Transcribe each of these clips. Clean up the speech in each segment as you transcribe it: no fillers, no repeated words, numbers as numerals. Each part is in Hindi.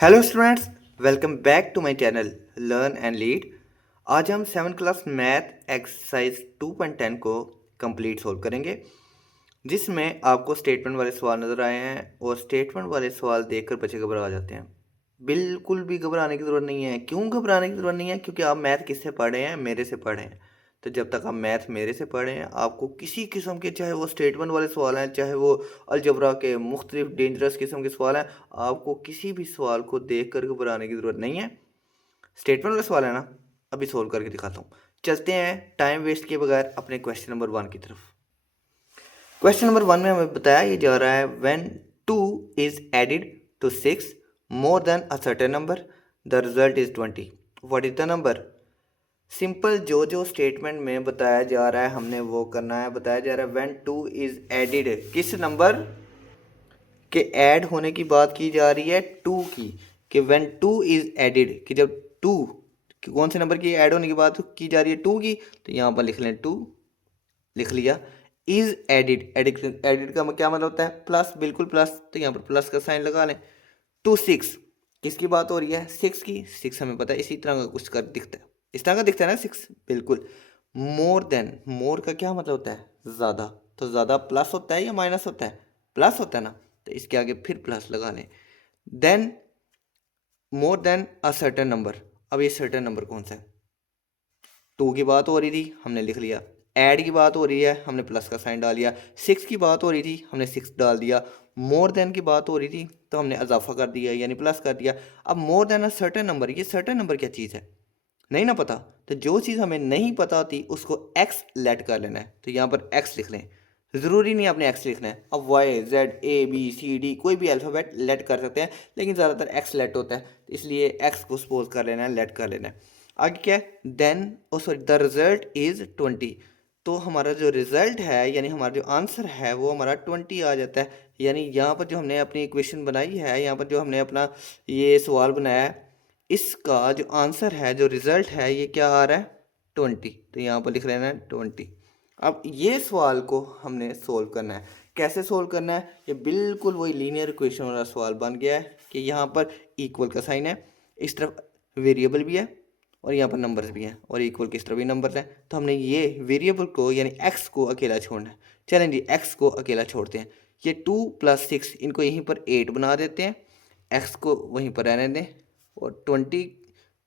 Hello students, welcome back to my channel learn and lead. आज हम 7th क्लास मैथ एक्सरसाइज 2.10 को कंप्लीट सोल्व करेंगे, जिसमें आपको स्टेटमेंट वाले सवाल नज़र आए हैं और स्टेटमेंट वाले सवाल देखकर बच्चे घबरा जाते हैं। बिल्कुल भी घबराने की ज़रूरत नहीं है। क्यों घबराने की ज़रूरत नहीं है? क्योंकि आप मैथ किससे पढ़े हैं? मेरे से पढ़े हैं। तो जब तक आप मैथ मेरे से पढ़े हैं, आपको किसी किस्म के, चाहे वो स्टेटमेंट वाले सवाल हैं, चाहे वो अलजबरा के मुख्तलिफ डेंजरस किस्म के सवाल हैं, आपको किसी भी सवाल को देख कर घबराने की ज़रूरत नहीं है। स्टेटमेंट वाला सवाल है ना, अभी सोल्व करके दिखाता हूँ। चलते हैं टाइम वेस्ट किए बगैर अपने क्वेश्चन नंबर 1 की तरफ। क्वेश्चन नंबर 1 में हमें बताया ये जा रहा है, when 2 is added to 6 more than a certain number the result is 20। What is the number? Simple जो जो स्टेटमेंट में बताया जा रहा है हमने वो करना है। बताया जा रहा है व्हेन 2 इज एडिड, किस नंबर के ऐड होने की बात की जा रही है? 2 की। कि व्हेन 2 इज एडिड, कि जब 2 कौन से नंबर की ऐड होने की बात की जा रही है? 2 की। तो यहाँ पर लिख लें 2, लिख लिया। इज एडिड, एडिड एडिड का क्या मतलब होता है? प्लस, बिल्कुल प्लस। तो यहाँ पर प्लस का साइन लगा लें। टू 6, किसकी बात हो रही है? 6 की। 6 हमें पता है इसी तरह का कुछ कर दिखता है, इस तरह का दिखता है ना 6, बिल्कुल। मोर देन, मोर का क्या मतलब होता है? ज़्यादा। तो ज़्यादा प्लस होता है या माइनस होता है? प्लस होता है ना। तो इसके आगे फिर प्लस लगा लें। Then more than a certain number. अब ये सर्टेन नंबर कौन सा है? 2 की बात हो रही थी, हमने लिख लिया। ऐड की बात हो रही है, हमने प्लस का साइन डाल दिया। 6 की बात हो रही थी, हमने 6 डाल दिया। मोर देन की बात हो रही थी तो हमने इजाफा कर दिया, यानी प्लस कर दिया। अब मोर देन अ सर्टेन नंबर, ये सर्टेन नंबर क्या चीज़ है? नहीं ना पता। तो जो चीज़ हमें नहीं पता होती उसको एक्स लेट कर लेना है। तो यहाँ पर एक्स लिख लें। ज़रूरी नहीं आपने एक्स लिखना है, अब Y Z A B C D कोई भी अल्फ़ाबेट लेट कर सकते हैं, लेकिन ज़्यादातर एक्स लेट होता है, तो इसलिए एक्स को सपोज कर लेना है, लेट कर लेना है। आगे क्या है? Then, oh sorry, the result is 20। तो हमारा जो रिजल्ट है, यानी हमारा जो आंसर है, वो हमारा 20 आ जाता है। यानी यहाँ पर जो हमने अपनी इक्वेशन बनाई है, यहाँ पर जो हमने अपना ये सवाल बनाया है, इसका जो आंसर है, जो रिज़ल्ट है, ये क्या आ रहा है? 20। तो यहाँ पर लिख लेना है 20। अब ये सवाल को हमने सोल्व करना है। कैसे सोल्व करना है? ये बिल्कुल वही लीनियर इक्वेशन वाला सवाल बन गया है कि यहाँ पर इक्वल का साइन है, इस तरफ वेरिएबल भी है और यहाँ पर नंबर्स भी हैं, और इक्वल की तरफ भी नंबर्स हैं। तो हमने ये वेरिएबल को यानी एक्स को अकेला छोड़ना है। चलें जी, एक्स को अकेला छोड़ते हैं। ये 2 + 6, इनको यहीं पर 8 बना देते हैं। एक्स को वहीं पर रहने दें और 20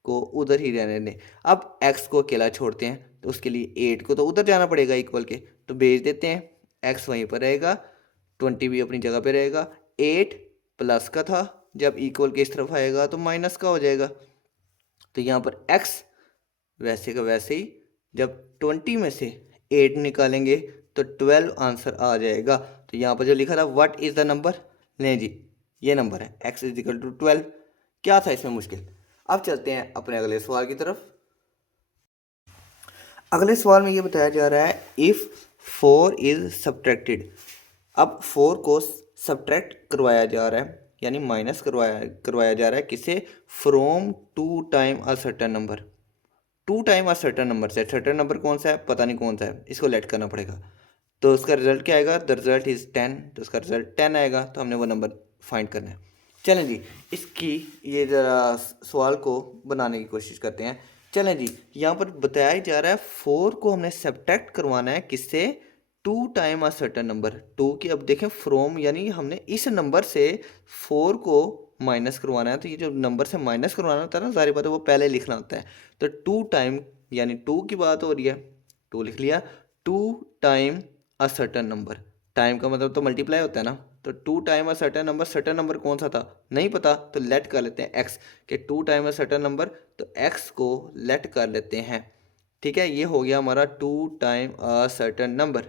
को उधर ही रहने दें। अब एक्स को अकेला छोड़ते हैं तो उसके लिए 8 को तो उधर जाना पड़ेगा इक्वल के, तो भेज देते हैं। एक्स वहीं पर रहेगा, 20 भी अपनी जगह पे रहेगा। 8 प्लस का था, जब इक्वल के इस तरफ आएगा तो माइनस का हो जाएगा। तो यहाँ पर एक्स वैसे का वैसे ही, जब 20 में से 8 निकालेंगे तो 12 आंसर आ जाएगा। तो यहाँ पर जो लिखा था व्हाट इज़ द नंबर, नहीं जी, ये नंबर है x इज इक्वल टू 12। क्या था इसमें मुश्किल? अब चलते हैं अपने अगले सवाल की तरफ। अगले सवाल में ये बताया जा रहा है, इफ़ 4 इज सब्ट्रैक्टेड। अब 4 को सब्ट्रैक्ट करवाया जा रहा है, यानी माइनस करवाया करवाया जा रहा है, किसे? From 2 time a certain number. 2 time a certain number से, सर्टेन नंबर कौन सा है? पता नहीं कौन सा है, इसको लेट करना पड़ेगा। तो उसका रिजल्ट क्या आएगा? The result is 10। तो उसका रिजल्ट 10 आएगा, तो हमने वो नंबर फाइंड करना है। चलें जी, इसकी ये ज़रा सवाल को बनाने की कोशिश करते हैं। चलें जी, यहाँ पर बताया ही जा रहा है 4 को हमने सब्ट्रैक्ट करवाना है, किससे? 2 टाइम अ सर्टेन नंबर। 2 की, अब देखें, फ्रॉम यानी हमने इस नंबर से 4 को माइनस करवाना है। तो ये जो नंबर से माइनस करवाना होता है ना, सारी बात है वो पहले लिखना होता है। तो 2 टाइम, यानी 2 की बात हो रही है, 2 लिख लिया। 2 टाइम अ सर्टेन नंबर, टाइम का मतलब तो मल्टीप्लाई होता है ना। तो 2 टाइम अ सर्टेन नंबर, सर्टेन नंबर कौन सा था नहीं पता, तो लेट कर लेते हैं एक्स के 2 टाइम अ सर्टेन नंबर, तो एक्स को लेट कर लेते हैं। ठीक है, ये हो गया हमारा 2 टाइम अ सर्टेन नंबर।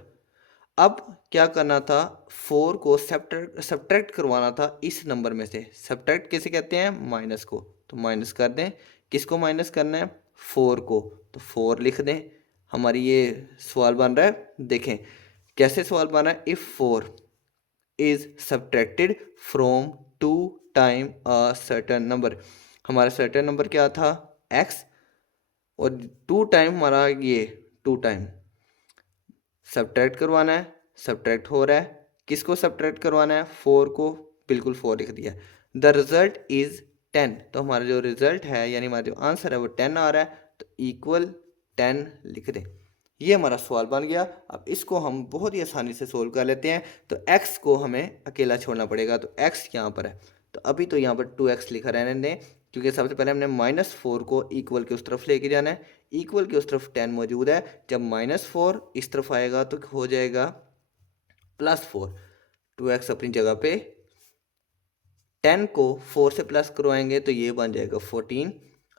अब क्या करना था? 4 को सब्ट्रैक्ट करवाना था इस नंबर में से। सब्ट्रैक्ट किसे कहते हैं? माइनस को। तो माइनस कर दें। किसको माइनस करना है? 4 को। तो 4 लिख दें। हमारी ये सवाल बन रहा है, देखें कैसे सवाल बन रहा है। If 4 is subtracted from 2 time a certain number, हमारा सर्टेन नंबर क्या था? एक्स, और 2 टाइम हमारा ये 2 टाइम सब्ट्रैक्ट करवाना है, सब्ट्रैक्ट हो रहा है। किसको सब्ट्रैक्ट करवाना है? 4 को, बिल्कुल 4 लिख दिया। द रिजल्ट इज 10, तो हमारा जो रिजल्ट है यानी हमारा जो आंसर है वो 10 आ रहा है, तो इक्वल 10 लिख दें। ये हमारा सवाल बन गया। अब इसको हम बहुत ही आसानी से सोल्व कर लेते हैं। तो x को हमें अकेला छोड़ना पड़ेगा, तो x यहाँ पर है, तो अभी तो यहाँ पर 2x लिखा रहने दें, क्योंकि सबसे पहले हमने -4 को इक्वल के उस तरफ लेके जाना है। इक्वल के उस तरफ 10 मौजूद है, जब -4 इस तरफ आएगा तो हो जाएगा +4। 2x अपनी जगह पे, 10 को 4 से प्लस करवाएंगे तो ये बन जाएगा 14।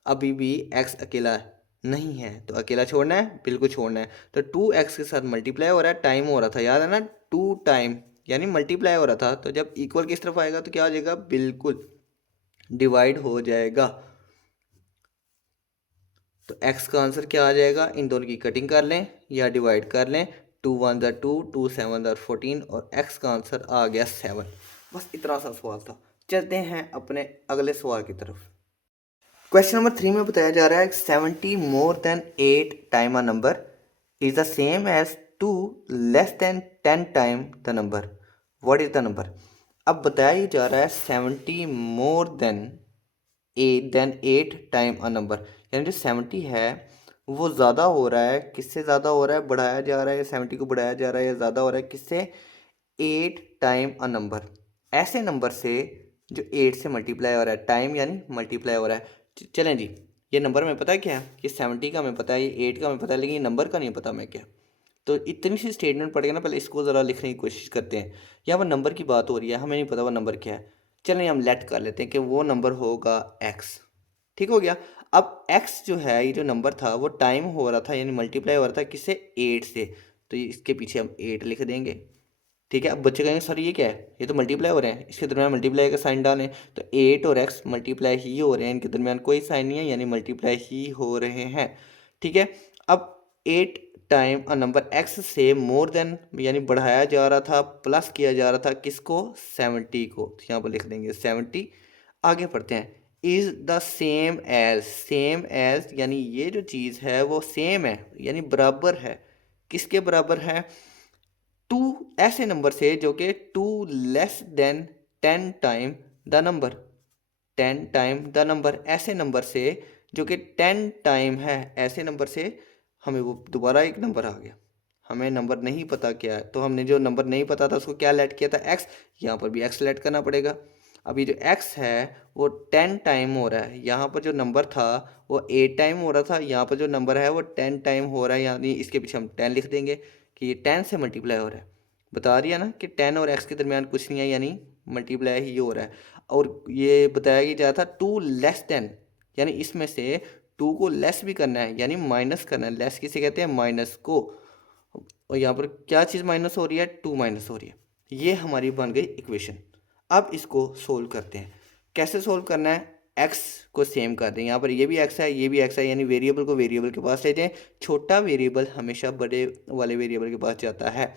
अभी भी x अकेला नहीं है, तो अकेला छोड़ना है, बिल्कुल छोड़ना है। तो 2x के साथ मल्टीप्लाई हो रहा है, टाइम हो रहा था, याद है ना, 2 टाइम यानी मल्टीप्लाई हो रहा था, तो जब इक्वल किस तरफ आएगा तो क्या हो जाएगा, बिल्कुल डिवाइड हो जाएगा। तो x का आंसर क्या आ जाएगा, इन दोनों की कटिंग कर लें या डिवाइड कर लें, 2 1 2, 2 7 14, और x का आंसर आ गया 7। बस इतना सा सवाल था। चलते हैं अपने अगले सवाल की तरफ। क्वेश्चन नंबर 3 में बताया जा रहा है 70 more than 8 time a number is the same as 2 less than 10 time the number, what is the number. अब बताया जा रहा है 70 more than 8 time a number, यानी जो 70 है वो ज़्यादा हो रहा है, किससे ज़्यादा हो रहा है, बढ़ाया जा रहा है, 70 को बढ़ाया जा रहा है या ज़्यादा हो रहा है किससे, 8 टाइम अ नंबर, ऐसे नंबर से जो 8 से मल्टीप्लाई हो रहा है, टाइम यानी मल्टीप्लाई हो रहा है। चलें जी, ये नंबर हमें पता है क्या है, ये 70 का हमें पता है, ये 8 का हमें पता है, लेकिन ये नंबर का नहीं पता हमें क्या। तो इतनी सी स्टेटमेंट पड़ेगा ना, पहले इसको ज़रा लिखने की कोशिश करते हैं। यहाँ पर नंबर की बात हो रही है, हमें नहीं पता वो नंबर क्या है। चलें हम लेट कर लेते हैं कि वो नंबर होगा x। ठीक हो गया। अब x जो है, ये जो नंबर था वो टाइम हो रहा था यानी मल्टीप्लाई हो रहा था किससे, 8 से, तो इसके पीछे हम 8 लिख देंगे। ठीक है। अब बच्चे कहेंगे सर ये क्या है, ये तो मल्टीप्लाई हो रहे हैं, इसके दरमियान मल्टीप्लाई का साइन डालें, तो 8 और x मल्टीप्लाई ही हो रहे हैं, इनके दरमियान कोई साइन नहीं है यानी मल्टीप्लाई ही हो रहे हैं। ठीक है। अब 8 टाइम अ नंबर x से मोर देन यानी बढ़ाया जा रहा था, प्लस किया जा रहा था किसको, 70 को, तो यहाँ पर लिख देंगे 70। आगे पढ़ते हैं, इज द सेम एज यानी ये जो चीज़ है वो सेम है यानी बराबर है, किसके बराबर है, 2 ऐसे नंबर से जो कि 2 less than 10 time the number, 10 time the number, ऐसे नंबर से जो कि 10 टाइम है, ऐसे नंबर से हमें वो दोबारा एक नंबर आ गया, हमें नंबर नहीं पता क्या है, तो हमने जो नंबर नहीं पता था उसको क्या लेट किया था, x, यहाँ पर भी x लेट करना पड़ेगा। अभी जो x है वो 10 टाइम हो रहा है, यहाँ पर जो नंबर था वो 8 टाइम हो रहा था, यहाँ पर जो नंबर है वो 10 टाइम हो रहा है, यानी इसके पीछे हम 10 लिख देंगे कि ये 10 से मल्टीप्लाई हो रहा है। बता रही है ना कि 10 और x के दरमियान कुछ नहीं है यानी मल्टीप्लाई ही हो रहा है। और ये बताया कि जा था 2 लेस देन, यानी इसमें से 2 को लेस भी करना है यानी माइनस करना है, लेस किसे कहते हैं, माइनस को, और यहाँ पर क्या चीज़ माइनस हो रही है, 2 माइनस हो रही है। ये हमारी बन गई इक्वेशन। अब इसको सोल्व करते हैं। कैसे सोल्व करना है, x को सेम कर दें, यहाँ पर ये भी x है ये भी x है, यानी वेरिएबल को वेरिएबल के पास ले जाएं, छोटा वेरिएबल हमेशा बड़े वाले वेरिएबल के पास जाता है।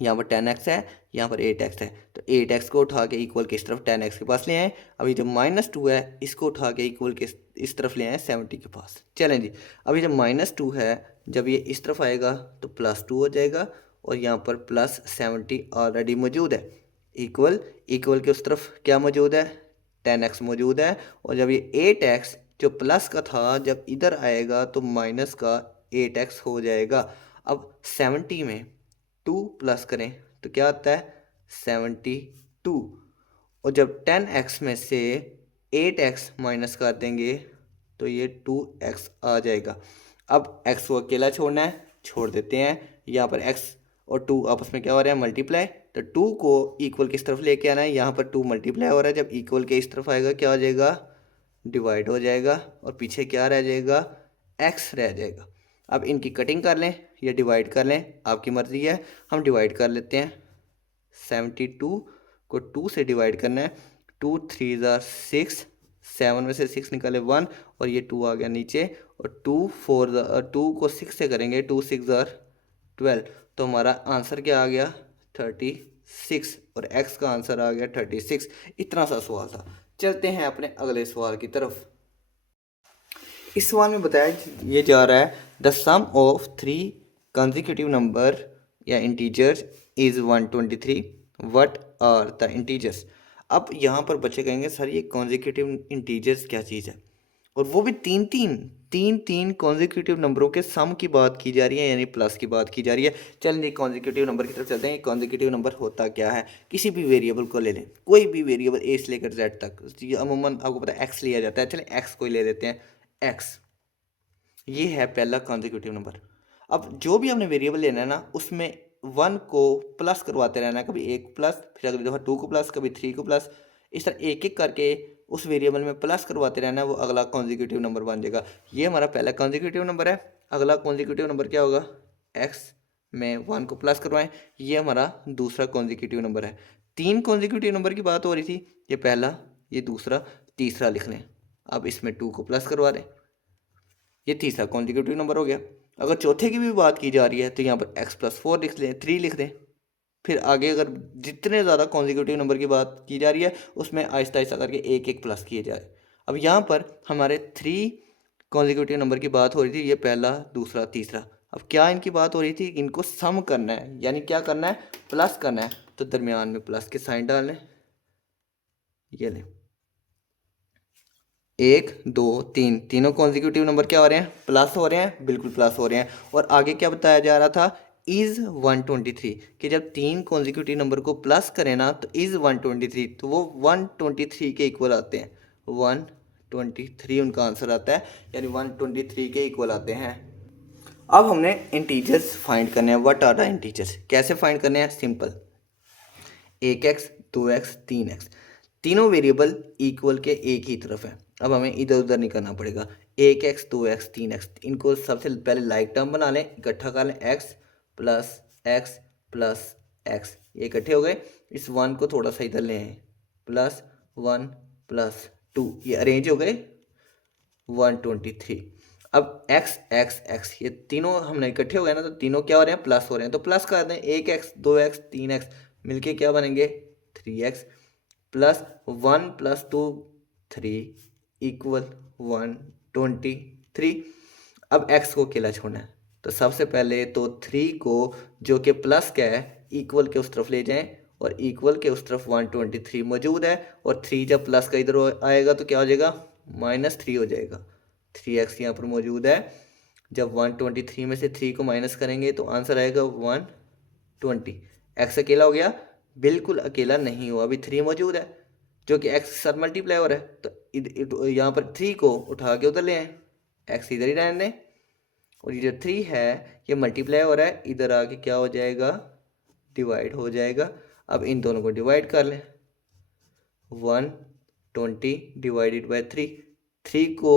यहाँ पर 10x है, यहाँ पर 8x है, तो 8x को उठा के इक्वल के इस तरफ 10x के पास ले आए। अभी जो -2 है इसको उठा के इक्वल के इस तरफ ले आए 70 के पास। चलें जी, अभी जब -2 है, जब ये इस तरफ आएगा तो +2 हो जाएगा, और यहाँ पर +70 ऑलरेडी मौजूद है। इक्वल इक्वल के उस तरफ क्या मौजूद है, 10x मौजूद है, और जब ये 8x जो प्लस का था जब इधर आएगा तो माइनस का 8x हो जाएगा। अब 70 में 2 प्लस करें तो क्या आता है, 72, और जब 10x में से 8x माइनस कर देंगे तो ये 2x आ जाएगा। अब x को अकेला छोड़ना है, छोड़ देते हैं, यहाँ पर x और 2 आपस में क्या हो रहा है, मल्टीप्लाई, तो 2 को इक्वल किस तरफ लेके आना है, यहाँ पर 2 मल्टीप्लाई हो रहा है, जब इक्वल के इस तरफ आएगा क्या हो जाएगा, डिवाइड हो जाएगा, और पीछे क्या रह जाएगा, x रह जाएगा। अब इनकी कटिंग कर लें या डिवाइड कर लें, आपकी मर्ज़ी है। हम डिवाइड कर लेते हैं, 72 को 2 से डिवाइड करना है, 2 3 6, 7 में से 6 निकाले 1, और ये 2 आ गया नीचे, और 2 को 6 से करेंगे, 2 6 12, तो हमारा आंसर क्या आ गया, 36, और x का आंसर आ गया 36। इतना सा सवाल था। चलते हैं अपने अगले सवाल की तरफ। इस सवाल में बताया ये जा रहा है the sum of 3 consecutive number या integers is 123, what are the integers. अब यहाँ पर बच्चे कहेंगे सर ये कॉन्जिक्यूटिव इंटीजर्स क्या चीज़ है, और वो भी तीन कॉन्जिक्यूटिव नंबरों के सम की बात की जा रही है, यानी प्लस की बात की जा रही है। चलिए कॉन्जिक्यूटिव नंबर की तरफ चलते हैं। कॉन्जिक्यूटिव नंबर होता क्या है, किसी भी वेरिएबल को ले लें, कोई भी वेरिएबल ए से लेकर जेड तक, अमूमन आपको पता है एक्स लिया जाता है, चलिए एक्स को ही ले लेते हैं, एक्स, ये है पहला कॉन्जिक्यूटिव नंबर। अब जो भी हमने वेरिएबल लेना है ना, उसमें वन को प्लस करवाते रहना है, कभी एक को प्लस, फिर अगली दफ़ा टू को प्लस, कभी थ्री को प्लस, इस तरह एक एक करके उस वेरिएबल में प्लस करवाते रहना है, वो अगला कॉन्जिक्यूटिव नंबर बन जाएगा। ये हमारा पहला कॉन्जिक्यूटिव नंबर है। अगला कॉन्जिक्यूटिव नंबर क्या होगा, एक्स में वन को प्लस करवाएं, ये हमारा दूसरा कॉन्जिक्यूटिव नंबर है। तीन कॉन्जिक्यूटिव नंबर की बात हो रही थी, ये पहला, ये दूसरा, तीसरा लिख लें। अब इसमें टू को प्लस करवा दें, ये तीसरा कॉन्जिक्यूटिव नंबर हो गया। अगर चौथे की भी बात की जा रही है तो यहाँ पर एक्स प्लस फोर लिख लें, थ्री लिख दें। फिर आगे अगर जितने ज़्यादा कॉन्जिक्यूटिव नंबर की बात की जा रही है उसमें आहिस्ता आहिस्ता करके एक एक प्लस किए जाए। अब यहाँ पर हमारे थ्री कॉन्जिक्यूटिव नंबर की बात हो रही थी, ये पहला, दूसरा, तीसरा। अब क्या इनकी बात हो रही थी, इनको सम करना है, यानी क्या करना है, प्लस करना है, तो दरमियान में प्लस के साइन डाल लें, ये लें, एक दो तीन, तीनों कॉन्जिक्यूटिव नंबर क्या हो रहे हैं, प्लस हो रहे हैं, बिल्कुल प्लस हो रहे हैं। और आगे क्या बताया जा रहा था, इज़ 123, कि जब तीन कॉन्जिक्यूटिव नंबर को प्लस करें ना तो इज़ 123, तो वो 123 के इक्वल आते हैं, 123 उनका आंसर आता है, यानी 123 के इक्वल आते हैं। अब हमने इंटीजर्स फाइंड करने हैं। व्हाट आर द इंटीजर्स, कैसे फाइंड करने हैं, सिंपल, एक एक्स, दो एक्स, तीन एक्स, तीनों वेरिएबल इक्वल के एक ही तरफ है। अब हमें इधर उधर नहीं करना पड़ेगा, एक एक्स, दो एक्स, तीन एक्स, इनको सबसे पहले लाइक टर्म बना लें, इकट्ठा कर लें, x plus x plus x, ये इकट्ठे हो गए। इस वन को थोड़ा सा इधर ले आए, प्लस वन प्लस टू, ये अरेंज हो गए 123। अब एक्स एक्स एक्स, ये तीनों हमने इकट्ठे हो गए ना, तो तीनों क्या हो रहे हैं, प्लस हो रहे हैं, तो प्लस कर दें, एक एक्स, दो एक्स, तीन एक्स मिलके क्या बनेंगे, three x, plus one plus two three equal 123। अब एक्स को अकेला छोड़ना है, तो सबसे पहले तो थ्री को, जो कि प्लस का है, इक्वल के उस तरफ ले जाएं, और इक्वल के उस तरफ 123 मौजूद है, और थ्री जब प्लस का इधर आएगा तो क्या हो जाएगा, -3 हो जाएगा। थ्री एक्स यहाँ पर मौजूद है, जब 123 में से थ्री को माइनस करेंगे तो आंसर आएगा 120। एक्स अकेला हो गया, बिल्कुल अकेला नहीं हुआ, अभी थ्री मौजूद है जो कि एक्स के साथ मल्टीप्लाई हो रहा है, तो यहाँ पर थ्री को उठा के उधर ले आए, एक्स इधर ही रहने दें, और ये जो थ्री है ये मल्टीप्लाई हो रहा है, इधर आके क्या हो जाएगा, डिवाइड हो जाएगा। अब इन दोनों को डिवाइड कर लें, 120 डिवाइडेड बाई थ्री, थ्री को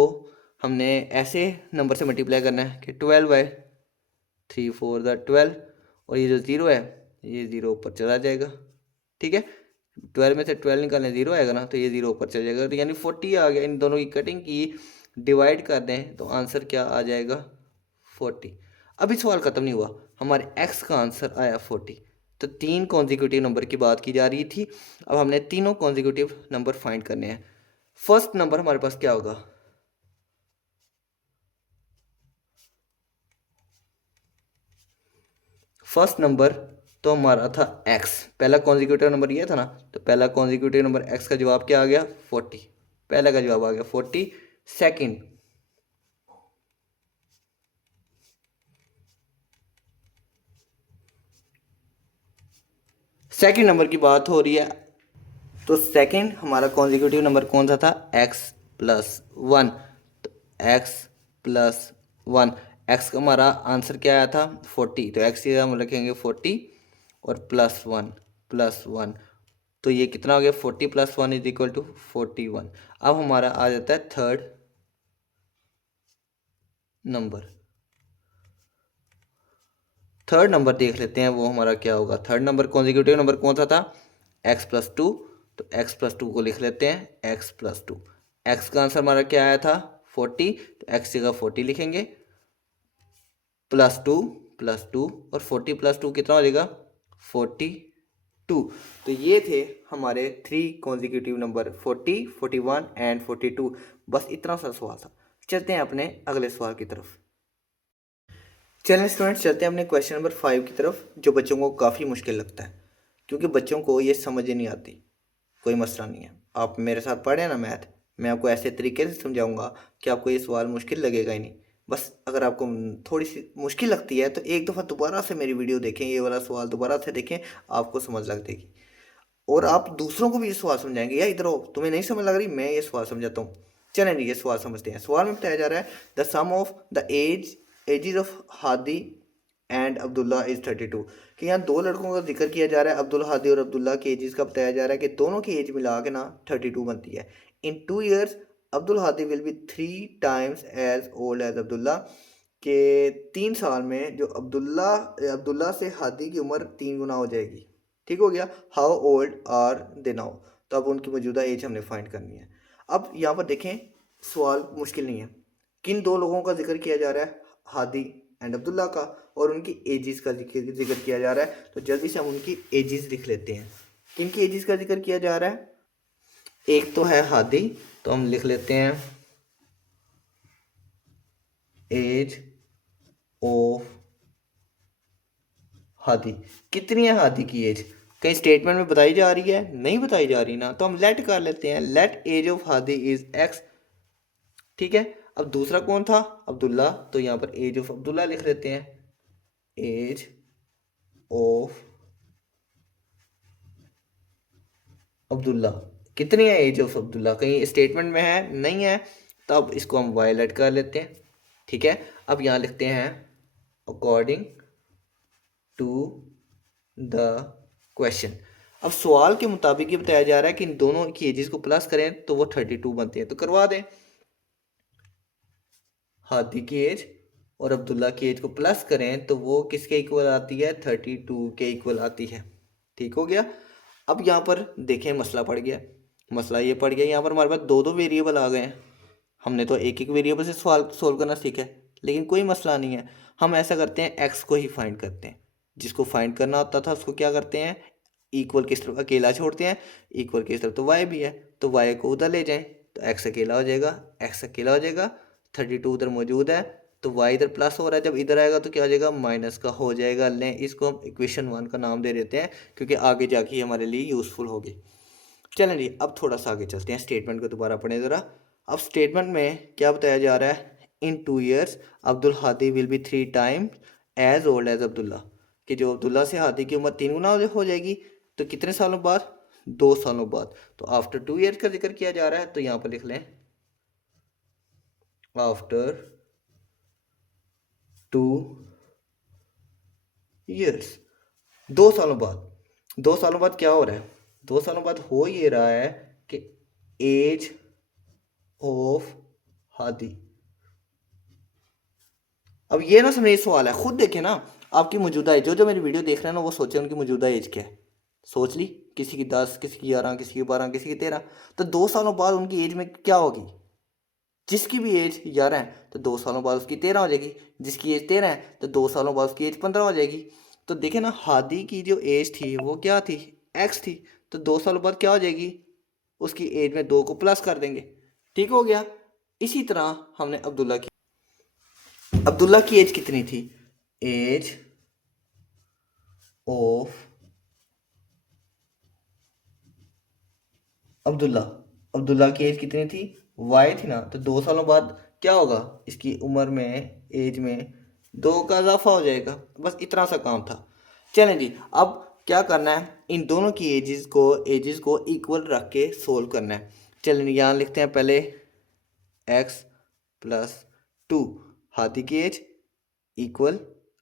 हमने ऐसे नंबर से मल्टीप्लाई करना है कि 12 है, 3 4 12, और ये जो ज़ीरो है ये ज़ीरो ऊपर चला जाएगा, ठीक है। 12 में से 12 निकालने ज़ीरो आएगा ना, तो ये ज़ीरो ऊपर चल जाएगा, तो यानी 40 आ गया। इन दोनों की कटिंग की, डिवाइड कर दें तो आंसर क्या आ जाएगा, 40। अभी सवाल ख़त्म नहीं हुआ, हमारे एक्स का आंसर आया 40। तो तीन कॉन्जिक्यूटिव नंबर की बात की जा रही थी, अब हमने तीनों कॉन्जिक्यूटिव नंबर फाइंड करने हैं। फर्स्ट नंबर हमारे पास क्या होगा, फर्स्ट नंबर तो हमारा था x, पहला कॉन्जिक्यूटिव नंबर ये था ना, तो पहला कॉन्जिक्यूटिव नंबर x का जवाब क्या आ गया, 40, पहला का जवाब आ गया 40। सेकंड, सेकंड नंबर की बात हो रही है, तो सेकंड हमारा कॉन्जिक्यूटिव नंबर कौन सा था, x प्लस वन, तो x प्लस वन, एक्स का हमारा आंसर क्या आया था 40, तो x की हम रखेंगे 40 और प्लस वन, तो ये कितना हो गया, 40 + 1 = 41। अब हमारा आ जाता है थर्ड नंबर, थर्ड नंबर देख लेते हैं वो हमारा क्या होगा। थर्ड नंबर कॉन्जिक्यूटिव नंबर कौन सा था, x+2, तो x+2 को लिख लेते हैं x+2। x का आंसर हमारा क्या आया था 40, तो x जगह 40 लिखेंगे, +2 और 40 + 2 कितना हो जाएगा 42। तो ये थे हमारे थ्री कॉन्जिक्यूटिव नंबर 40, 41 एंड 42। बस इतना सा सवाल था। चलते हैं अपने अगले सवाल की तरफ। चलिए स्टूडेंट्स, चलते हैं अपने क्वेश्चन नंबर 5 की तरफ, जो बच्चों को काफ़ी मुश्किल लगता है क्योंकि बच्चों को ये समझ ही नहीं आती। कोई मसला नहीं है। आप मेरे साथ पढ़े ना मैथ, मैं आपको ऐसे तरीके से समझाऊंगा कि आपको ये सवाल मुश्किल लगेगा ही नहीं। बस अगर आपको थोड़ी सी मुश्किल लगती है तो एक दफ़ा दोबारा से मेरी वीडियो देखें, ये वाला सवाल दोबारा से देखें, आपको समझ लग जाएगी। और आप दूसरों को भी ये सवाल समझाएंगे, या इधर हो तुम्हें नहीं समझ लग रही, मैं ये सवाल समझाता हूँ। चलें जी, ये सवाल समझते हैं। सवाल में बताया जा रहा है the sum of the ages of Hadi and Abdullah is 32, कि यहाँ दो लड़कों का जिक्र किया जा रहा है, अब्दुल हादी और अब्दुल्ला की एजेस का बताया जा रहा है कि दोनों की एज मिला के ना 32 बनती है। In 2 years Abdul Hadi will be 3 times as old as Abdullah, के 3 साल में जो अब्दुल्ला से हादी की उम्र 3 गुना हो जाएगी। ठीक हो गया। How old are they now, तो अब उनकी मौजूदा एज हमने फाइंड करनी है। अब यहाँ पर देखें, सवाल मुश्किल नहीं है। किन दो लोगों का जिक्र किया जा रहा है, हादी एंड अब्दुल्ला का, और उनकी एजिस का जिक्र किया जा रहा है। तो जल्दी से हम उनकी एजिस लिख लेते हैं। किन की एजिस का जिक्र किया जा रहा है, एक तो है हादी, तो हम लिख लेते हैं एज ऑफ हादी। कितनी है हादी की एज, कहीं स्टेटमेंट में बताई जा रही है, नहीं बताई जा रही ना, तो हम लेट कर लेते हैं, let age of Hadi is X. ठीक है। अब दूसरा कौन था, अब्दुल्ला, तो यहाँ पर एज ऑफ अब्दुल्ला लिख लेते हैं, एज ऑफ अब्दुल्ला। कितनी है एज ऑफ अब्दुल्ला, कहीं स्टेटमेंट में है, नहीं है, तो अब इसको हम वायलेट कर लेते हैं। ठीक है। अब यहाँ लिखते हैं अकॉर्डिंग टू द क्वेश्चन। अब सवाल के मुताबिक ये बताया जा रहा है कि इन दोनों की एजेस को प्लस करें तो वो 32 बनते हैं, तो करवा दें। हादी की एज और अब्दुल्ला की एज को प्लस करें तो वो किसके इक्वल आती है, 32 के इक्वल आती है। ठीक हो गया। अब यहाँ पर देखें, मसला पड़ गया। मसला ये पड़ गया, यहाँ पर हमारे पास दो दो वेरिएबल आ गए हैं। हमने तो एक एक वेरिएबल से सवाल सोल्व करना सीखा है, लेकिन कोई मसला नहीं है। हम ऐसा करते हैं, एक्स को ही फाइंड करते हैं। जिसको फाइंड करना होता था उसको क्या करते हैं, इक्वल की तरफ अकेला छोड़ते हैं, इक्वल की तरफ तो वाई भी है, तो वाई को उधर ले जाएं, तो एक्स अकेला हो जाएगा, एक्स अकेला हो जाएगा, 32 उधर मौजूद है, तो वाई इधर प्लस हो रहा है, जब इधर आएगा तो क्या हो जाएगा, माइनस का हो जाएगा। लें, इसको हम इक्वेशन 1 का नाम दे देते हैं, क्योंकि आगे जाके हमारे लिए यूज़फुल होगी। चलें जी, अब थोड़ा सा आगे चलते हैं, स्टेटमेंट को दोबारा पढ़ें ज़रा। अब स्टेटमेंट में क्या बताया जा रहा है, in 2 years Abdul Hadi will be 3 times as old as Abdullah, कि जो अब्दुल्ला से हादी की उम्र 3 गुना हो जाएगी, तो कितने सालों बाद, 2 सालों बाद। तो आफ्टर 2 years का जिक्र किया जा रहा है, तो यहाँ पर लिख लें आफ्टर 2 years, 2 सालों बाद। 2 सालों बाद क्या हो रहा है, 2 सालों बाद हो ये रहा है कि एज ऑफ हादी। अब ये ना समझिए, सवाल है, खुद देखें ना, आपकी मौजूदा एज, जो जो मेरी वीडियो देख रहे हैं ना, वो सोचे उनकी मौजूदा एज क्या है। सोच ली, किसी की 10, किसी की 11, किसी की 12, किसी की 13, तो 2 सालों बाद उनकी एज में क्या होगी। जिसकी भी एज 11 है तो 2 सालों बाद उसकी 13 हो जाएगी, जिसकी एज 13 है तो 2 सालों बाद उसकी एज 15 हो जाएगी। तो देखे ना, हादी की जो एज थी वो क्या थी, एक्स थी, तो 2 सालों बाद क्या हो जाएगी, उसकी एज में 2 को प्लस कर देंगे। ठीक हो गया। इसी तरह हमने अब्दुल्ला की एज कितनी थी, एज ऑफ अब्दुल्ला, अब्दुल्ला की एज कितनी थी, वाई थी ना, तो 2 सालों बाद क्या होगा, इसकी उम्र में, एज में 2 का इजाफा हो जाएगा। बस इतना सा काम था। चलें जी, अब क्या करना है, इन दोनों की एजेस को इक्वल रख के सोल्व करना है। चलें, यहाँ लिखते हैं पहले x+2, हाथी की एज इक्वल,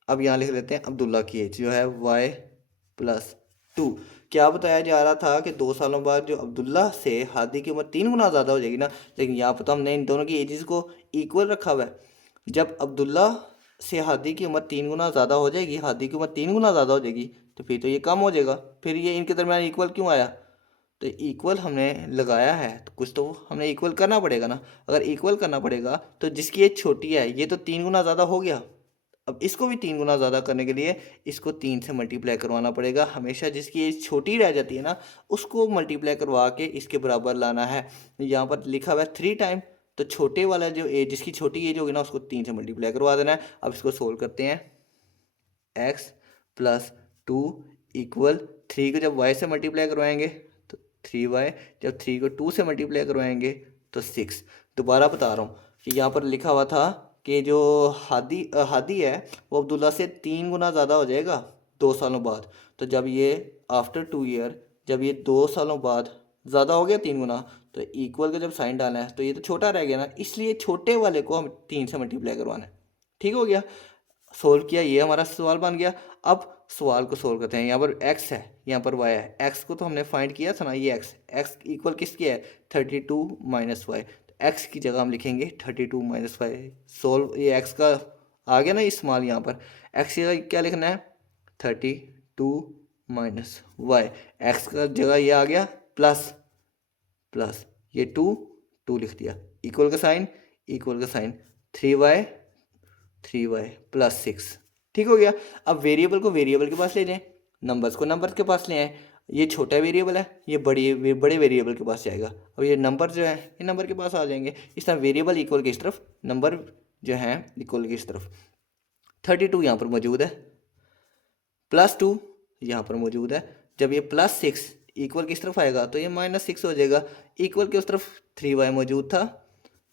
अब यहाँ लिख लेते हैं अब्दुल्ला की एज जो है y+2। क्या बताया जा रहा था कि 2 सालों बाद जो अब्दुल्ला से हादी की उम्र 3 गुना ज़्यादा हो जाएगी ना, लेकिन यहाँ पर तो हमने इन दोनों की एजेस को इक्वल रखा हुआ है। जब अब्दुल्ला से हादी की उम्र 3 गुना ज़्यादा हो जाएगी, हादी की उम्र 3 गुना ज़्यादा हो जाएगी, तो फिर तो ये कम हो जाएगा। फिर ये इनके दरमियान इक्वल क्यों आया, तो इक्वल हमने लगाया है तो कुछ तो हमने इक्वल करना पड़ेगा ना। अगर इक्वल करना पड़ेगा तो जिसकी एज छोटी है, ये तो 3 गुना ज़्यादा हो गया, अब इसको भी 3 गुना ज़्यादा करने के लिए इसको 3 से मल्टीप्लाई करवाना पड़ेगा। हमेशा जिसकी एज छोटी रह जाती है ना, उसको मल्टीप्लाई करवा के इसके बराबर लाना है। यहाँ पर लिखा हुआ है 3 टाइम, तो छोटे वाला जो एज, जिसकी छोटी एज होगी ना, उसको 3 से मल्टीप्लाई करवा देना है। अब इसको सोल्व करते हैं, x+2 इक्वल 3 को जब y से मल्टीप्लाई करवाएंगे तो 3y, जब 3 को 2 से मल्टीप्लाई करवाएंगे तो 6। दोबारा बता रहा हूँ कि यहाँ पर लिखा हुआ था कि जो हादी है वो अब्दुल्ला से 3 गुना ज़्यादा हो जाएगा 2 सालों बाद। तो जब ये आफ्टर 2 ईयर, जब ये 2 सालों बाद ज़्यादा हो गया 3 गुना, तो इक्वल का जब साइन डालना है तो ये तो छोटा रह गया ना, इसलिए छोटे वाले को हम 3 से मल्टीप्लाई करवाना है। ठीक हो गया, सोल्व किया, ये हमारा सवाल बन गया। अब सवाल को सोल्व करते हैं। यहाँ पर x है, यहाँ पर y है। x को तो हमने फाइंड किया था ना, ये x इक्वल किसकी है 32 माइनस वाई। x की जगह हम लिखेंगे 32 माइनस वाई। सोल्व, ये x का आ गया ना इस्तेमाल। यहाँ पर x की जगह क्या लिखना है 32 माइनस वाई। एक्स का जगह ये आ गया प्लस प्लस, ये 2 लिख दिया, इक्वल का साइन, इक्वल का साइन, 3y प्लस 6। ठीक हो गया। अब वेरिएबल को वेरिएबल के पास ले जाएं, नंबर्स को नंबर के पास ले आए। ये छोटा वेरिएबल है, ये बड़े वेरिएबल के पास जाएगा। अब ये नंबर जो है ये नंबर के पास आ जाएंगे। इस तरह वेरिएबल इक्वल की इस तरफ, नंबर जो है इक्वल की इस तरफ। 32 यहाँ पर मौजूद है, +2 यहाँ पर मौजूद है। जब ये +6 इक्वल किस तरफ आएगा तो ये -6 हो जाएगा। इक्वल के उस तरफ 3y मौजूद था,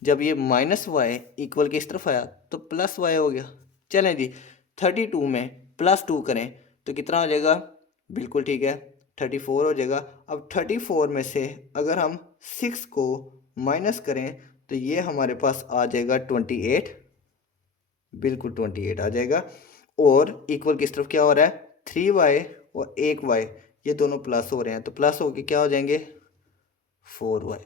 जब ये -y इक्वल के इस तरफ आया तो +y हो गया। चलें जी, 32 में +2 करें तो कितना हो जाएगा, बिल्कुल ठीक है 34 हो जाएगा। अब 34 में से अगर हम 6 को माइनस करें तो ये हमारे पास आ जाएगा 28, बिल्कुल 28 आ जाएगा। और इक्वल किस तरफ क्या हो रहा है 3y और 1y, ये दोनों प्लस हो रहे हैं तो प्लस होके क्या हो जाएंगे 4y।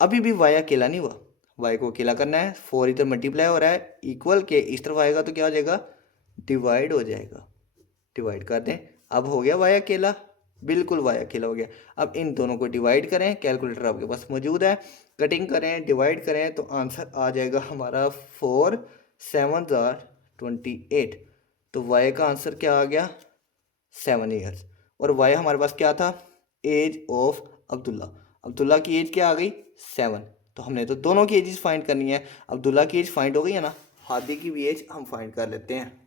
अभी भी y अकेला नहीं हुआ, y को अकेला करना है। 4 इधर मल्टीप्लाई हो रहा है, इक्वल के इस तरफ आएगा तो क्या हो जाएगा डिवाइड हो जाएगा। डिवाइड कर दें, अब हो गया y अकेला, बिल्कुल y अकेला हो गया। अब इन दोनों को डिवाइड करें, कैलकुलेटर आपके पास मौजूद है, कटिंग करें, डिवाइड करें तो आंसर आ जाएगा हमारा 4 7 28। तो y का आंसर क्या आ गया 7 ईयर्स। और y हमारे पास क्या था एज ऑफ अब्दुल्ला। अब्दुल्ला की एज क्या आ गई 7। तो हमने तो दोनों की एजेस फाइंड करनी है। अब्दुल्ला की एज फाइंड हो गई है ना, हादी की भी एज हम फाइंड कर लेते हैं।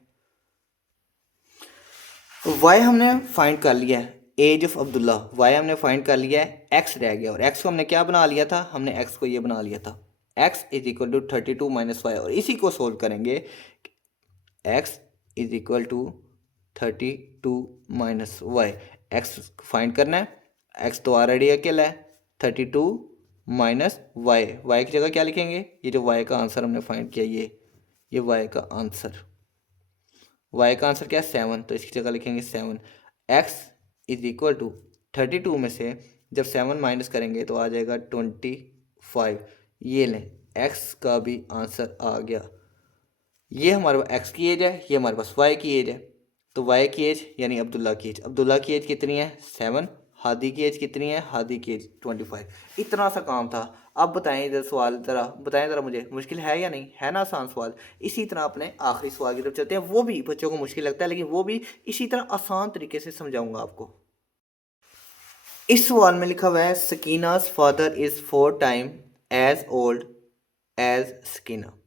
y हमने फाइंड कर लिया है, एज ऑफ अब्दुल्ला y हमने फाइंड कर लिया है, x रह गया। और x को हमने क्या बना लिया था, हमने x को ये बना लिया था x is equal to 32 minus Y. और इसी को सोल्व करेंगे, x is equal to 32 minus Y. x find करना है, x तो ऑलरेडी अकेला है, 32 माइनस वाई। वाई की जगह क्या लिखेंगे, ये जो y का आंसर हमने फाइंड किया, ये y का आंसर, y का आंसर क्या है 7, तो इसकी जगह लिखेंगे 7। x इज इक्वल टू 32 में से जब 7 माइनस करेंगे तो आ जाएगा 25। ये लें, x का भी आंसर आ गया। ये हमारे पास x की एज है, ये हमारे पास y की एज है। तो y की एज यानी अब्दुल्ला की एज, अब्दुल्ला की एज कितनी है 7, हादी की एज कितनी है, हादी की एज 25। इतना सा काम था। अब बताएं इधर सवाल, ज़रा बताएं ज़रा मुझे, मुश्किल है या नहीं, है ना आसान सवाल। इसी तरह अपने आखिरी सवाल की तरफ चलते हैं, वो भी बच्चों को मुश्किल लगता है लेकिन वो भी इसी तरह आसान तरीके से समझाऊंगा आपको। इस सवाल में लिखा हुआ है Sakina's father is 4 time as old as Sakina.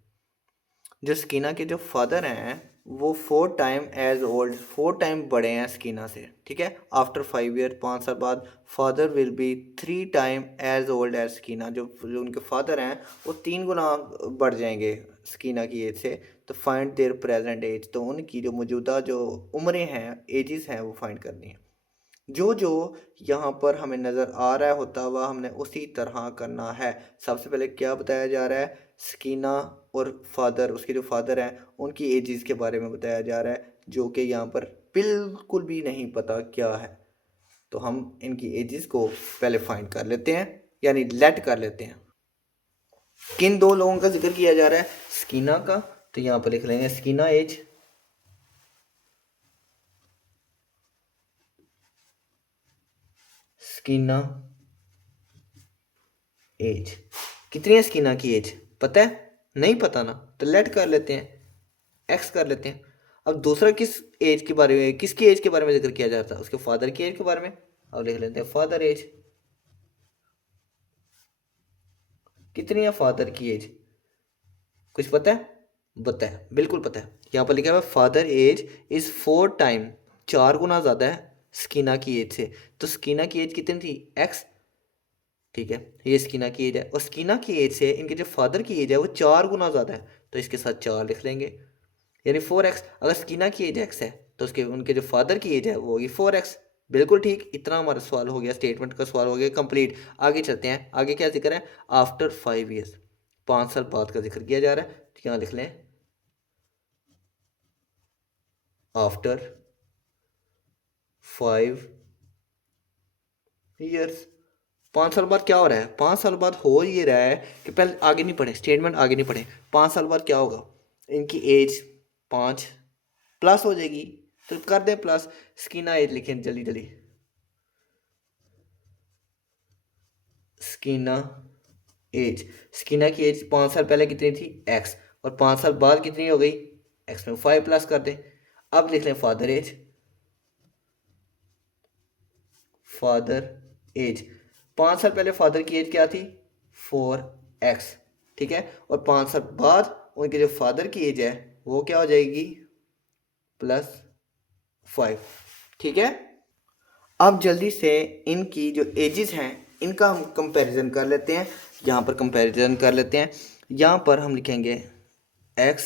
जो सकीना के जो फादर हैं वो 4 टाइम एज ओल्ड, 4 टाइम बड़े हैं सकीना से। ठीक है, आफ्टर 5 ईयर, 5 साल बाद father will be 3 time as old as Sakina. जो उनके फादर हैं वो 3 गुना बढ़ जाएंगे सकीना की एज से। तो फाइंड देयर प्रेजेंट एज, तो उनकी जो मौजूदा जो उम्रें हैं, एजेस हैं, वो फाइंड करनी है। जो जो यहाँ पर हमें नज़र आ रहा होता हुआ हमने उसी तरह करना है। सबसे पहले क्या बताया जा रहा है, सकीना और फादर, उसके जो फादर हैं उनकी एजेस के बारे में बताया जा रहा है, जो कि यहाँ पर बिल्कुल भी नहीं पता क्या है। तो हम इनकी एजेस को पहले फाइंड कर लेते हैं, यानी लेट कर लेते हैं। किन 2 लोगों का जिक्र किया जा रहा है, सकीना का, तो यहाँ पर लिख लेंगे सकीना एज, सकीना एज। कितनी है सकीना की एज पता है, नहीं पता ना, तो लेट कर लेते हैं, एक्स कर लेते हैं। अब दूसरा किस एज के बारे में, किसकी एज के बारे में जिक्र किया जाता है, उसके फादर की एज के बारे में। अब लिख लेते हैं फादर एज। कितनी है फादर की एज, कुछ पता है, बताए, बिल्कुल पता है। यहाँ पर लिखा हुआ है फादर एज इज 4 टाइम, 4 गुना ज़्यादा है सकीना की एज से। तो सकीना की एज कितनी थी एक्स, ठीक है, ये स्कीना की एज है और स्कीना की एज से इनके जो फादर की एज है वो 4 गुना ज़्यादा है, तो इसके साथ 4 लिख लेंगे, यानी 4x। अगर स्कीना की एज x है तो उसके उनके जो फादर की एज है वो होगी 4x। बिल्कुल ठीक, इतना हमारा सवाल हो गया, स्टेटमेंट का सवाल हो गया कंप्लीट। आगे चलते हैं, आगे क्या जिक्र है, आफ्टर 5 ईयर्स, 5 साल बाद का जिक्र किया जा रहा है, तो यहाँ लिख लें आफ्टर 5 ईयर्स। 5 साल बाद क्या हो रहा है, 5 साल बाद हो ये रहा है कि पहले आगे नहीं पढ़े, स्टेटमेंट आगे नहीं पढ़े, 5 साल बाद क्या होगा, इनकी एज 5 प्लस हो जाएगी, तो कर दें प्लस, स्कीना एज लिखें जल्दी जल्दी, स्कीना एज, स्कीना की एज 5 साल पहले कितनी थी x, और 5 साल बाद कितनी हो गई, x में 5 प्लस कर दें। अब लिख लें फादर एज, फादर एज, 5 साल पहले फादर की एज क्या थी, 4x, ठीक है, और 5 साल बाद उनके जो फादर की एज है वो क्या हो जाएगी, +5, ठीक है। अब जल्दी से इनकी जो एजेस हैं इनका हम कंपैरिजन कर लेते हैं, यहाँ पर कंपैरिजन कर लेते हैं। यहाँ पर हम लिखेंगे x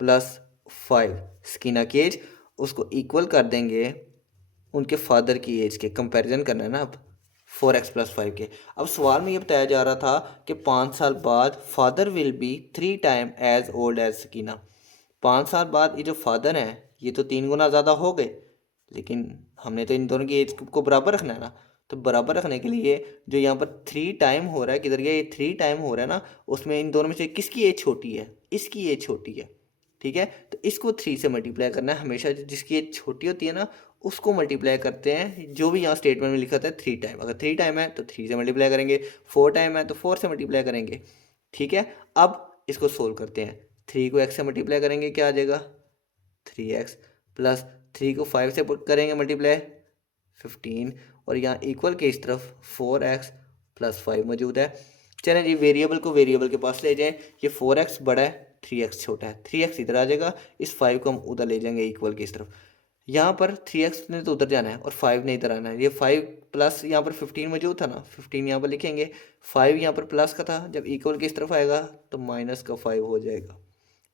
+ 5 स्कीना की एज, उसको इक्वल कर देंगे उनके फादर की एज के, कंपैरिजन करना है ना अब 4x + 5 के। अब सवाल में ये बताया जा रहा था कि 5 साल बाद father will be 3 time as old as Sakina. 5 साल बाद ये जो फादर हैं ये तो 3 गुना ज़्यादा हो गए, लेकिन हमने तो इन दोनों की एज को बराबर रखना है ना, तो बराबर रखने के लिए जो यहाँ पर 3 टाइम हो रहा है, किधर गया ये 3 टाइम हो रहा है ना, उसमें इन दोनों में से किसकी एज छोटी है, इसकी एज छोटी है, ठीक है। तो इसको 3 से मल्टीप्लाई करना है, हमेशा जिसकी एज छोटी होती है ना उसको मल्टीप्लाई करते हैं, जो भी यहाँ स्टेटमेंट में लिखा था 3 टाइम, अगर 3 टाइम है तो 3 से मल्टीप्लाई करेंगे, 4 टाइम है तो 4 से मल्टीप्लाई करेंगे, ठीक है। अब इसको सोल्व करते हैं, 3 को x से मल्टीप्लाई करेंगे क्या आ जाएगा, 3x, प्लस 3 को 5 से करेंगे मल्टीप्लाई 15, और यहाँ इक्वल के इस तरफ 4x + 5 मौजूद है। चलें जी, वेरिएबल को वेरिएबल के पास ले जाएं, ये 4x बड़ा है 3x छोटा है, 3x इधर आ जाएगा, इस 5 को हम उधर ले जाएंगे इक्वल की इस तरफ, यहाँ पर 3x ने तो उधर जाना है और 5 ने इधर आना है, ये 5 प्लस यहाँ पर 15 मौजूद था ना, 15 यहाँ पर लिखेंगे, 5 यहाँ पर प्लस का था, जब इक्वल की इस तरफ आएगा तो माइनस का 5 हो जाएगा,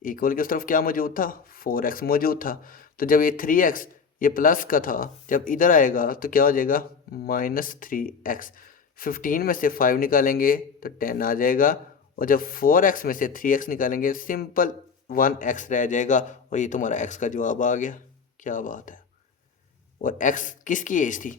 इक्वल की उस तरफ क्या मौजूद था, 4x मौजूद था, तो जब ये 3x ये प्लस का था, जब इधर आएगा तो क्या हो जाएगा, -3x, 15 में से 5 निकालेंगे तो 10 आ जाएगा, और जब 4x में से 3x निकालेंगे सिंपल 1x रह जाएगा, और ये तुम्हारा x का जवाब आ गया, क्या बात है। और x किसकी एज थी,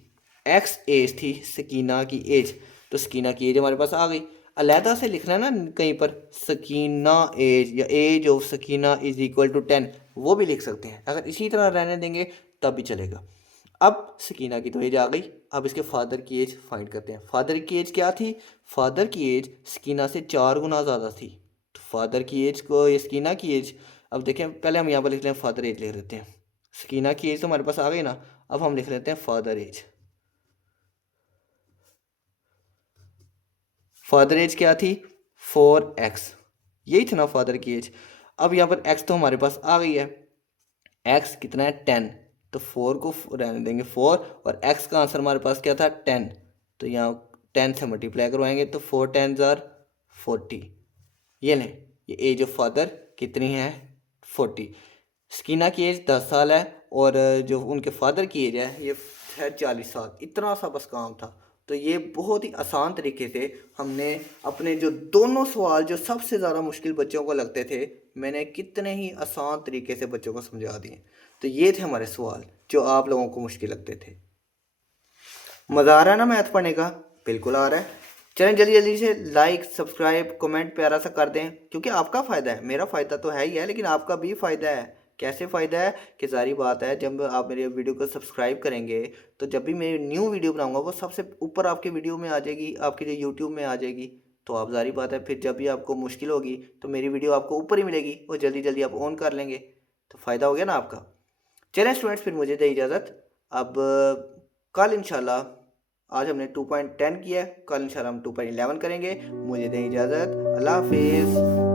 x एज थी सकीना की एज, तो सकीना की एज हमारे पास आ गई। अलहदा से लिखना है ना कहीं पर, सकीना एज या age of Sakina is equal to 10, वो भी लिख सकते हैं, अगर इसी तरह रहने देंगे तब भी चलेगा। अब सकीना की तो एज आ गई, अब इसके फादर की एज फाइंड करते हैं। फादर की एज क्या थी, फादर की एज सकीना से 4 गुना ज़्यादा थी, तो फादर की एज को सकीना की एज, अब देखें पहले हम यहाँ पर लिख लें फादर एज लिख लेते हैं, सकीना की एज तो हमारे पास आ गई ना, अब हम लिख लेते हैं फादर एज। फादर एज क्या थी, 4x, यही था ना फादर की एज। अब यहाँ पर x तो हमारे पास आ गई है, x कितना है 10, तो 4 को रहने देंगे 4, और x का आंसर हमारे पास क्या था 10, तो यहाँ 10 से मल्टीप्लाई करवाएंगे तो 4 10 ज़ार 40, ये लें, ये एज ऑफ फादर कितनी है 40। स्कीना की एज 10 साल है, और जो उनके फादर की एज है ये है 40 साल, इतना सा बस काम था। तो ये बहुत ही आसान तरीके से हमने अपने जो दोनों सवाल जो सबसे ज़्यादा मुश्किल बच्चों को लगते थे, मैंने कितने ही आसान तरीके से बच्चों को समझा दिए। तो ये थे हमारे सवाल जो आप लोगों को मुश्किल लगते थे। मज़ा आ रहा है ना मैथ पढ़ने का, बिल्कुल आ रहा है। चलें जल्दी जल्दी से लाइक सब्सक्राइब कमेंट प्यारा सा कर दें, क्योंकि आपका फ़ायदा है, मेरा फ़ायदा तो है ही है, लेकिन आपका भी फ़ायदा है। कैसे फ़ायदा है कि सारी बात है, जब आप मेरे वीडियो को सब्सक्राइब करेंगे तो जब भी मैं न्यू वीडियो बनाऊंगा वो सबसे ऊपर आपके वीडियो में आ जाएगी, आपके जो यूट्यूब में आ जाएगी। तो आप सारी बात है, फिर जब भी आपको मुश्किल होगी तो मेरी वीडियो आपको ऊपर ही मिलेगी और जल्दी जल्दी आप ऑन कर लेंगे, तो फ़ायदा हो गया ना आपका। चलें स्टूडेंट्स, फिर मुझे दें इजाज़त। अब कल इंशाल्लाह, आज हमने 2.10 किया है, कल इंशाल्लाह हम 2.11 करेंगे। मुझे दें इजाज़त, अल्लाह हाफिज़।